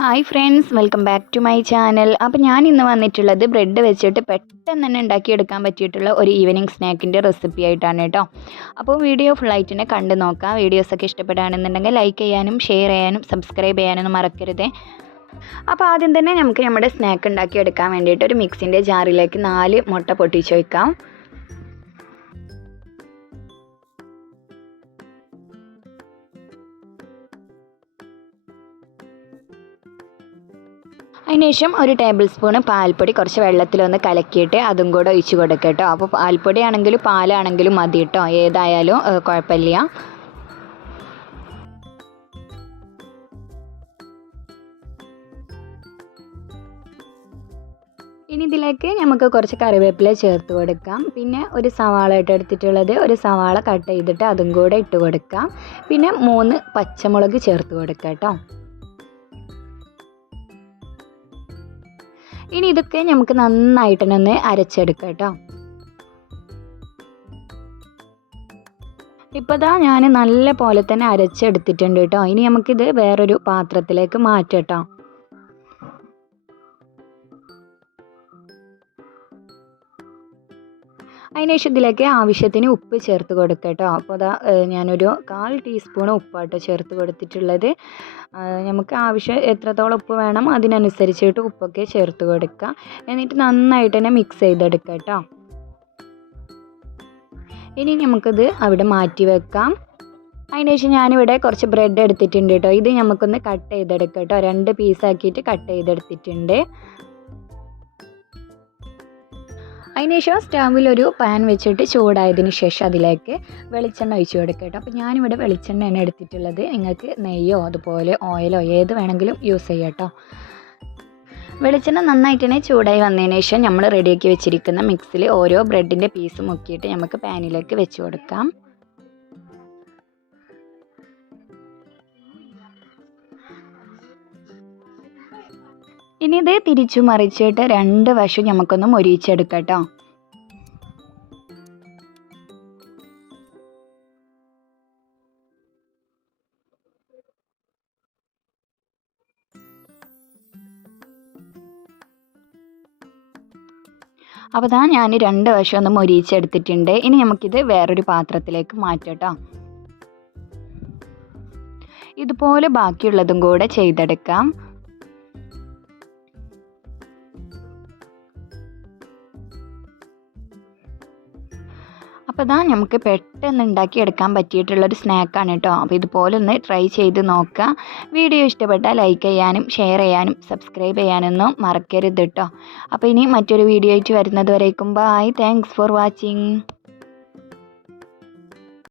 Hi friends welcome back to my channel അപ്പോൾ ഞാൻ ഇന്ന് വന്നിട്ടുള്ളത് ബ്രെഡ് വെച്ചിട്ട് പെട്ടെന്ന് തന്നെ ഉണ്ടാക്കിയെടുക്കാൻ പറ്റിയിട്ടുള്ള ഒരു ഈവനിങ് സ്നാക്കിന്റെ റെസിപ്പി ആയിട്ടാണ് കേട്ടോ. അപ്പോൾ വീഡിയോ ഫുള്ളായിട്ട് തന്നെ കണ്ടു നോക്കാം. വീഡിയോസൊക്കെ ഇഷ്ടപ്പെടുകയാണെന്നുണ്ടെങ്കിൽ ലൈക്ക് ചെയ്യാനും ഷെയർ ചെയ്യാനും സബ്സ്ക്രൈബ് ചെയ്യാനൊന്നും മറക്കരുതേ. അപ്പോൾ ആദ്യം തന്നെ നമുക്ക് നമ്മുടെ സ്നാക്ക് ഉണ്ടാക്കിയെടുക്കാൻ വേണ്ടിയിട്ട് ഒരു മിക്സിന്റെ ജാറിലേക്ക് നാല് മുട്ട പൊട്ടിച്ച് വയ്ക്കാം അതിനുശേഷം ഒരു ടേബിൾ സ്പൂണ് പാൽപ്പൊടി കുറച്ച് വെള്ളത്തിലൊന്ന് കലക്കിയിട്ട് അതും കൂടെ ഒഴിച്ച് കൊടുക്കുക കേട്ടോ അപ്പോൾ പാൽപ്പൊടി ആണെങ്കിലും പാലാണെങ്കിലും മതി കേട്ടോ ഏതായാലും കുഴപ്പമില്ല. ഇനി ഇതിലേക്ക് നമുക്ക് കുറച്ച് കറിവേപ്പില ചേർത്ത് കൊടുക്കാം. പിന്നെ ഒരു സവാള ഇട്ട് എടുത്തിട്ടുള്ളത് ഒരു സവാള കട്ട് ചെയ്തിട്ട് അതും കൂടെ ഇട്ട് കൊടുക്കാം. പിന്നെ മൂന്ന് പച്ചമുളക് ചേർത്ത് കൊടുക്കാം കേട്ടോ ഇനി ഇതൊക്കെ നമുക്ക് നന്നായിട്ട് തന്നെ അരച്ചെടുക്കാം കേട്ടോ. ഇപ്പോൾ ഇതാ ഞാൻ നല്ല പോലെ തന്നെ അരച്ചെടുത്തിട്ടുണ്ട് കേട്ടോ. ഇനി നമുക്കിത് വേറൊരു പാത്രത്തിലേക്ക് മാറ്റാം കേട്ടോ. അതിനുശേഷം ഇതിലേക്ക് ആവശ്യത്തിന് ഉപ്പ് ചേർത്ത് കൊടുക്കുക കേട്ടോ. അപ്പോൾ അതാ ഞാനൊരു കാൽ ടീസ്പൂൺ ഉപ്പാട്ടോ ചേർത്ത് കൊടുത്തിട്ടുള്ളത്. നമുക്ക് ആവശ്യം എത്രത്തോളം ഉപ്പ് വേണം അതിനനുസരിച്ചിട്ട് ഉപ്പൊക്കെ ചേർത്ത് കൊടുക്കുക. എന്നിട്ട് നന്നായിട്ട് തന്നെ മിക്സ് ചെയ്തെടുക്കുക കേട്ടോ. ഇനി നമുക്കിത് അവിടെ മാറ്റി വെക്കാം. അതിനുശേഷം ഞാനിവിടെ കുറച്ച് ബ്രെഡ് എടുത്തിട്ടുണ്ട് കേട്ടോ. ഇത് നമുക്കൊന്ന് കട്ട് ചെയ്തെടുക്കാം കേട്ടോ. രണ്ട് പീസാക്കിയിട്ട് കട്ട് ചെയ്തെടുത്തിട്ടുണ്ട്. അതിനുശേഷം സ്റ്റൗവിൽ ഒരു പാൻ വെച്ചിട്ട് ചൂടായതിന് ശേഷം അതിലേക്ക് വെളിച്ചെണ്ണ ഒഴിച്ചു കൊടുക്കുക കേട്ടോ. അപ്പോൾ ഞാനിവിടെ വെളിച്ചെണ്ണയാണ് എടുത്തിട്ടുള്ളത്. നിങ്ങൾക്ക് നെയ്യോ അതുപോലെ ഓയിലോ ഏത് വേണമെങ്കിലും യൂസ് ചെയ്യാം കേട്ടോ. വെളിച്ചെണ്ണ നന്നായിട്ട് തന്നെ ചൂടായി വന്നതിന് ശേഷം നമ്മൾ റെഡിയാക്കി വെച്ചിരിക്കുന്ന മിക്സിൽ ഓരോ ബ്രെഡിന്റെ പീസ് മുക്കിയിട്ട് നമുക്ക് പാനിലേക്ക് വെച്ച് കൊടുക്കാം. ഇനി ഇത് തിരിച്ചു മറിച്ചിട്ട് രണ്ട് വശം നമുക്കൊന്ന് മൊരിയിച്ചെടുക്കാം അപ്പോൾ ഇതാ ഞാൻ രണ്ട് വശം ഒന്ന് മൊരിയിച്ചെടുത്തിട്ടുണ്ട് ഇനി നമുക്കിത് വേറൊരു പാത്രത്തിലേക്ക് മാറ്റട്ടോ. ഇതുപോലെ ബാക്കിയുള്ളതും കൂടെ ചെയ്തെടുക്കാം. അപ്പോൾ ഇതാ നമുക്ക് പെട്ടെന്ന് ഉണ്ടാക്കിയെടുക്കാൻ പറ്റിയിട്ടുള്ളൊരു സ്നാക്കാണ് കേട്ടോ. അപ്പോൾ ഇതുപോലെ ഒന്ന് ട്രൈ ചെയ്ത് നോക്കുക. വീഡിയോ ഇഷ്ടപ്പെട്ടാൽ ലൈക്ക് ചെയ്യാനും ഷെയർ ചെയ്യാനും സബ്സ്ക്രൈബ് ചെയ്യാനൊന്നും മറക്കരുത് കേട്ടോ. അപ്പോൾ ഇനി മറ്റൊരു വീഡിയോ ആയിട്ട് വരുന്നത് വരേക്കും. Bye thanks for watching